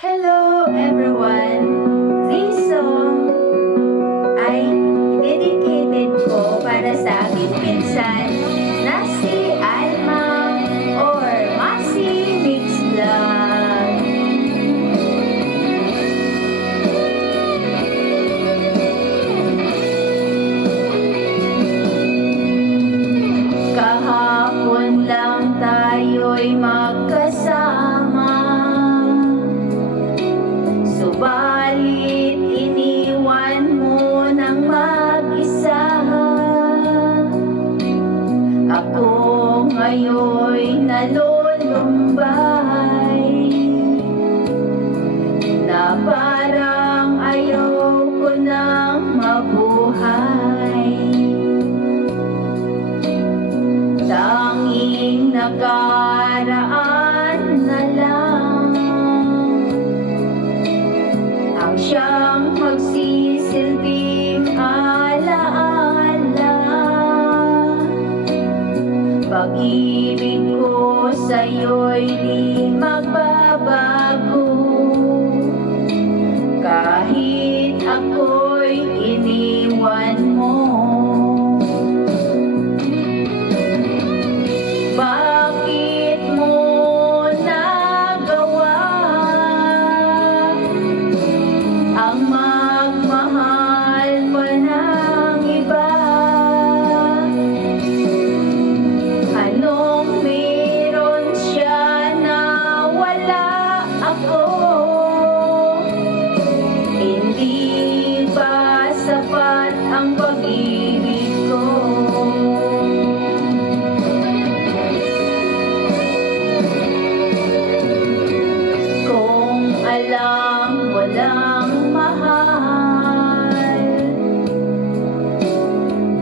Hello everyone! This song ay dedicated ko para sa aking pinsan na si Alma or Masi Mix Vlog. Kahapon lang tayo'y magkasama, subalit iniwan mo ng mag-isa. Ako ngayon'y nalulumbay, na parang ayaw ko nang mabuhay. Tanging nakaraan na lang ang siyang magsisilbing alaala. Pag-ibig ko sa'yo'y di magbabago, kahit ako'y iniwan mo. Bakit mo nagawa ang magmahal pa ng iba? Anong meron siya na wala ako? Hindi ba sapat ang pag-ibig ko? Kung alam mo lang mahal,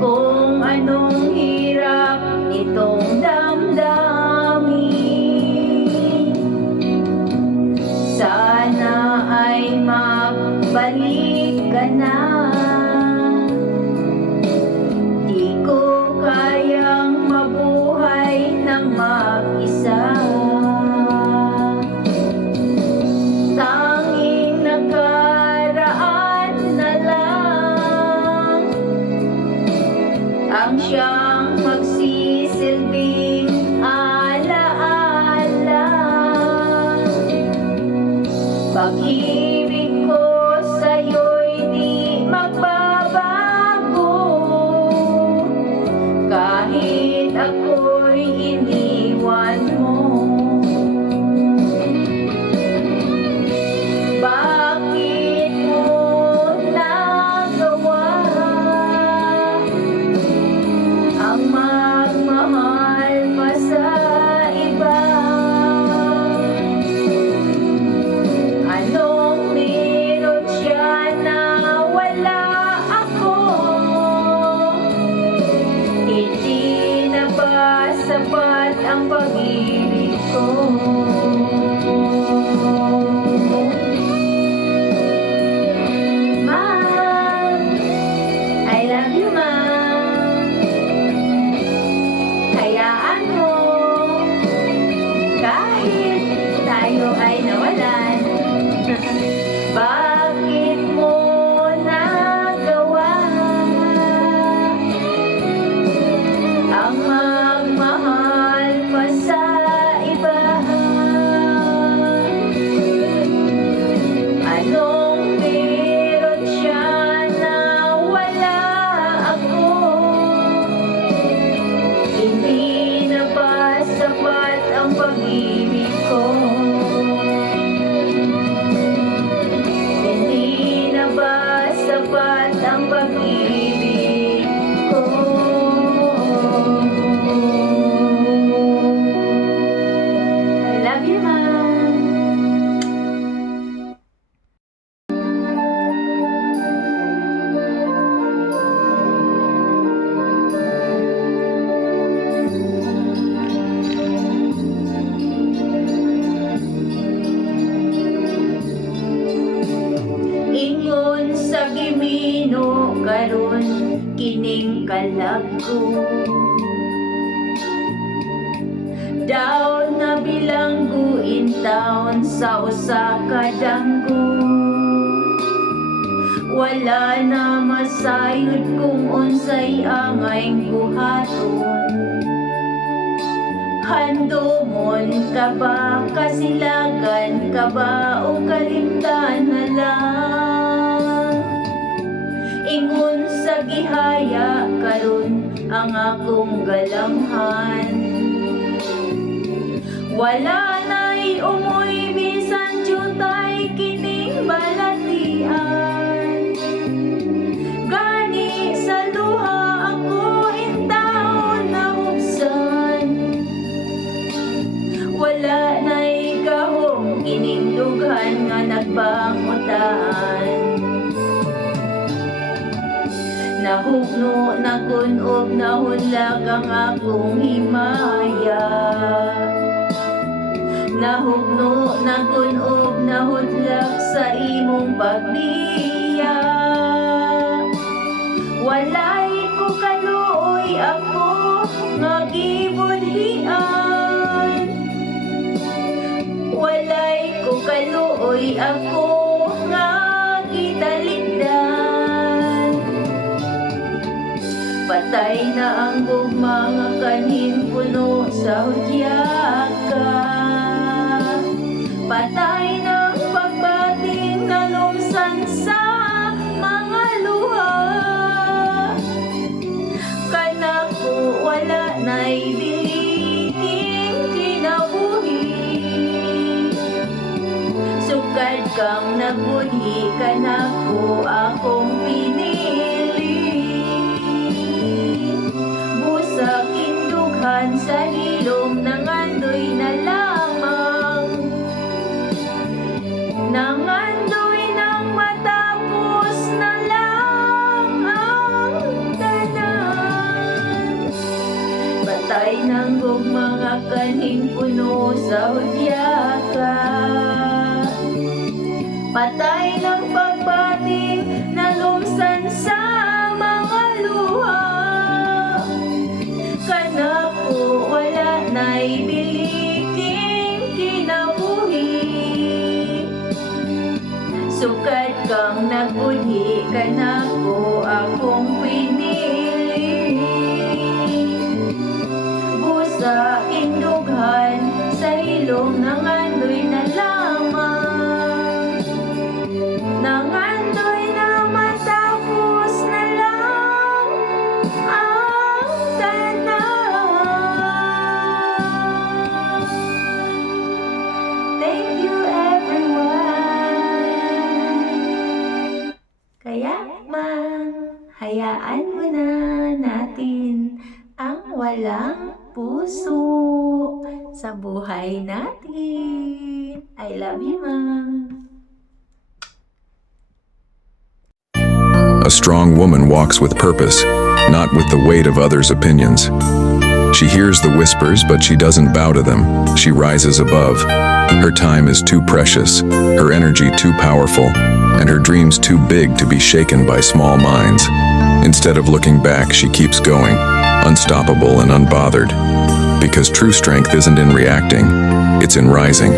kung anong hirap nitong damdamin, sana ay magbalik ka na. Di ko kayang mabuhay ng mag-isa. Tanging nakaraan na lang ang siyang magsisilbing alaala. Pag-ibig ko sa'yo'y di magbabago, kahit ako'y iniwan mo. Bakit mo nagawa ang magmahal pa sa iba? Anong meron siya na wala ako? Hindi na ba sapat ang pag-ibig ko? Ma'am, I love you, ma'am. Hayaan mo, kahit tayo ay nawalan. Bakit mo nagawa ang magmahal pa sa iba? Anong meron siya na wala ako? Hindi na ba sapat ang pag-ibig ko? Hindi na ba sapat ang pag-ibig ko? I love you, ma'am. Ingon sa gimino karon kining kalag ko, daw na bilangguin taon sa usa ka danggo. Wala na masayod kung unsay angay buhaton. Handomon ka ba, kasilagan ka ba, o kalimtan na lang? Ingon sa gihaya karon ang akong galamhan. Wala na'y umoy bisan jutay kining balatian. Gani sa luha ako intaon na hubsan. Wala na'y gahong kining dughan nga nagbangutan. Nahugno na kunob na hunlag ang akong himaya. Nahugno na kunob na hudlak sa imong pagbiya. Walay ko kaluoy ako nga gibudhian. Walay ko kaluoy ako nga gitalikdan. Patay na ang gugma nga kanhin puno sa hudyaka. Patay ng pagbating na lumsan sa mga luha. Kanako wala na'y diliking kinabuhi. Sukad kang nagbudhi, kanako akong pinili. Busa kindughan sa hilom nangandoy na lamang. Nangandoy nang matapos na lang ang tanan. Patay ng mga kanhing puno sa hudyaka. Patay ng pagbating na lumsan sa mga luha. Kanako wala na'y biliking kinabuhi. Sukad kang nagbudhi, kanako akong pinili. Busa indughan sa ilong nangandoy na lamang. Nangandoy na matapos na lang ang tanan. Thank you everyone. Kaya man, hayaan mo na natin ang walang puso sa buhay natin. I love you, Mom. A strong woman walks with purpose, not with the weight of others' opinions. She hears the whispers, but she doesn't bow to them. She rises above. Her time is too precious, her energy too powerful, and her dreams too big to be shaken by small minds. Instead of looking back, she keeps going, unstoppable and unbothered. Because true strength isn't in reacting, it's in rising.